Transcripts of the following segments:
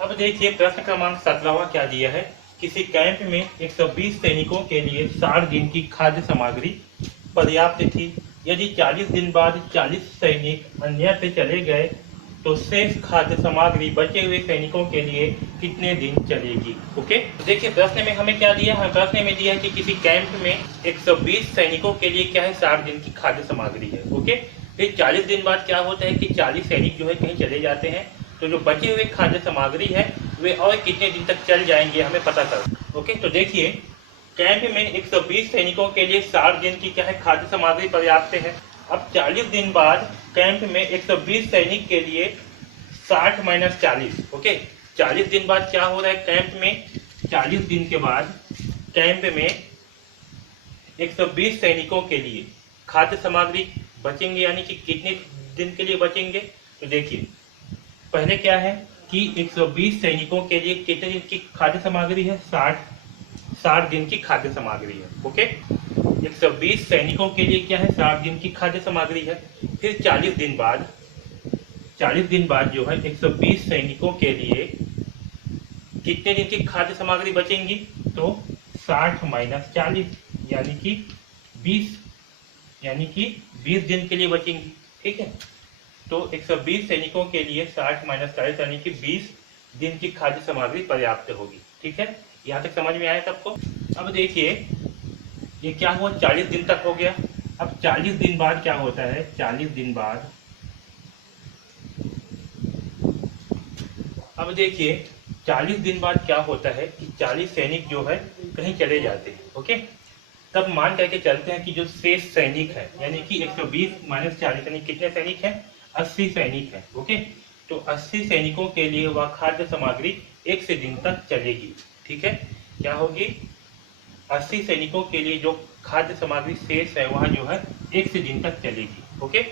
अब देखिए प्रश्न क्रमांक 17वां क्या दिया है। किसी कैंप में 120 सैनिकों के लिए 60 दिन की खाद्य सामग्री पर्याप्त थी। यदि 40 दिन बाद 40 सैनिक अन्यत्र चले गए तो शेष खाद्य सामग्री बचे हुए सैनिकों के लिए कितने दिन चलेगी। ओके, देखिए प्रश्न में हमें क्या दिया है। प्रश्न में दिया है कि किसी कैंप में 120 सैनिकों के लिए क्या है, 60 दिन की खाद्य सामग्री है। ओके, फिर 40 दिन बाद क्या होता है कि 40 सैनिक जो है कहीं चले जाते हैं, तो जो बचे हुए खाद्य सामग्री है वे और कितने दिन तक चल जाएंगे हमें पता कर। ओके, तो देखिए कैंप में 120 सैनिकों के लिए 60 दिन की क्या है, खाद्य सामग्री पर्याप्त है। अब 40 दिन बाद कैंप में 120 सैनिक के लिए 60 माइनस 40। ओके, 40 दिन बाद क्या हो रहा है कैंप में, 40 दिन के बाद कैंप में 120 सैनिकों के लिए खाद्य सामग्री बचेंगे, यानी कि कितने दिन के लिए बचेंगे। तो देखिए पहले क्या है कि 120 सैनिकों के लिए कितने दिन की खाद्य सामग्री है, 60 दिन की खाद्य सामग्री है। ओके, 120 सैनिकों के लिए क्या है, 60 दिन की खाद्य सामग्री है। फिर 40 दिन बाद जो है 120 सैनिकों के लिए कितने दिन की खाद्य सामग्री बचेंगी, तो 60 माइनस 40 यानी कि 20 दिन के लिए बचेंगी। ठीक है, तो 120 सैनिकों के लिए 60 माइनस 40 यानी कि 20 दिन की खाद्य सामग्री पर्याप्त होगी। ठीक है, यहाँ तक समझ में आया सबको। अब देखिए ये क्या हुआ, 40 दिन तक हो गया। अब 40 दिन बाद क्या होता है, 40 दिन बाद अब देखिए 40 दिन बाद क्या होता है कि 40 सैनिक जो है कहीं चले जाते हैं। ओके, तब मान करके चलते हैं कि जो शेष सैनिक है, यानी कि 120 माइनस 40 यानी कितने सैनिक हैं, 80 सैनिक हैं। ओके, तो 80 सैनिकों के लिए वह खाद्य सामग्री 1 से दिन तक चलेगी। ठीक है, क्या होगी, 80 सैनिकों के लिए जो खाद्य सामग्री शेष है वह जो है 1 से दिन तक चलेगी। ओके,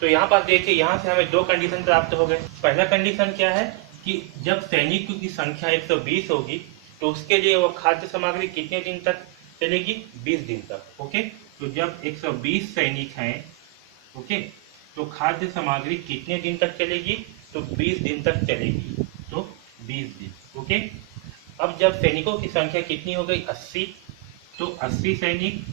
तो यहाँ पर देखिए यहाँ से हमें दो कंडीशन प्राप्त हो गए। पहला कंडीशन क्या है कि जब सैनिकों की संख्या 120 होगी तो उसके लिए वह खाद्य सामग्री कितने दिन तक चलेगी, 20 दिन तक। ओके, तो जब 120 सैनिक हैं, ओके, तो खाद्य सामग्री कितने दिन तक चलेगी, तो 20 दिन तक चलेगी, तो 20 दिन। ओके, अब जब सैनिकों की संख्या कितनी हो गई, 80, तो 80 सैनिक,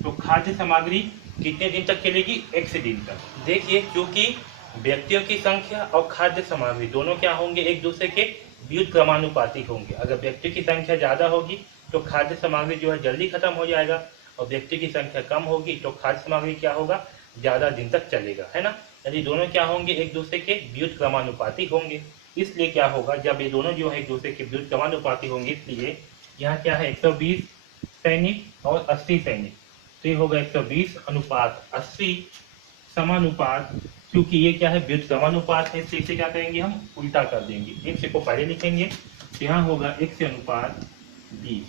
तो खाद्य सामग्री कितने दिन तक चलेगी, 1 दिन तक। देखिए क्योंकि व्यक्तियों की संख्या और खाद्य सामग्री दोनों क्या होंगे, एक दूसरे के व्युत्क्रमानुपाती होंगे। अगर व्यक्तियों की संख्या ज्यादा होगी तो खाद्य सामग्री जो है जल्दी खत्म हो जाएगा, और व्यक्ति की संख्या कम होगी तो खाद्य सामग्री क्या होगा, ज्यादा दिन तक चलेगा, है ना। यदि दोनों क्या होंगे, एक दूसरे के व्युत्क्रमानुपाती होंगे, इसलिए क्या होगा, जब ये दोनों जो है एक दूसरे के व्युत्क्रमानुपाती होंगे, इसलिए यहाँ क्या है 120 सैनिक और 80 सैनिक, तो ये होगा 120 अनुपात 80 समानुपात, क्योंकि ये क्या है व्युत्क्रमानुपात है, इससे इसे क्या करेंगे हम उल्टा कर देंगे, 1 से को पहले लिखेंगे, तो यहाँ होगा 1 से अनुपात 20।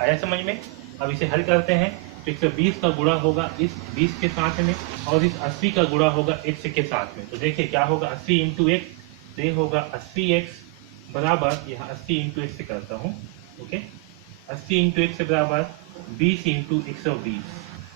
आया समझ में। अब इसे हल करते हैं तो 120 का गुणा होगा इस 20 के साथ में, और इस 80 का गुणा होगा x के साथ में। तो देखिए क्या होगा, 80 इंटू एक्स, तो ये होगा 80x बराबर, यहाँ 80 इंटू एक्स से करता हूँ। ओके, 80 इंटू एक्स बराबर 20 इंटू 120।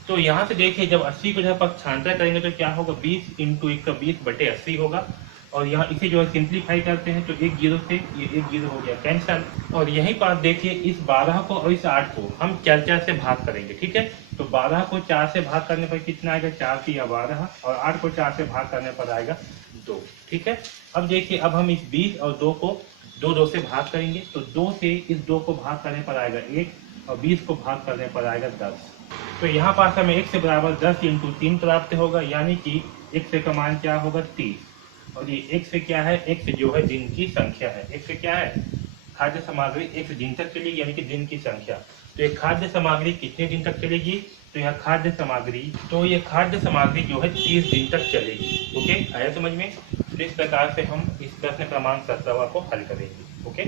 तो यहाँ से देखिए जब 80 को जब पक्षांतर करेंगे तो क्या होगा, 20 इंटू 120 बटे 80 होगा, और यहाँ इसे जो है सिंप्लीफाई करते हैं तो 1 0 से ये 1 0 हो गया कैंसल। और यहीं पर देखिए इस 12 को और इस 8 को हम 4 से भाग करेंगे। ठीक है, तो 12 को 4 से भाग करने पर कितना आएगा, 4 या 12, और 8 को 4 से भाग करने पर आएगा 2। ठीक है, अब देखिए अब हम इस 20 और 2 को 2 से भाग करेंगे, तो 2 से इस 2 को भाग करने पर आएगा 1, और 20 को भाग करने पर आएगा 10। तो यहाँ पास हमें x से बराबर 10 इंटू 3 प्राप्त होगा, यानी कि x का मान क्या होगा, 30। और ये x क्या है, x जो है दिन की संख्या है, x क्या है, खाद्य सामग्री 1 दिन तक चलेगी, यानी कि दिन की संख्या। तो ये खाद्य सामग्री कितने दिन तक चलेगी, तो यह खाद्य सामग्री जो है 30 दिन तक चलेगी। ओके, आया समझ में। तो इस प्रकार से हम इस प्रश्न क्रमांक 17 को हल करेंगे। ओके।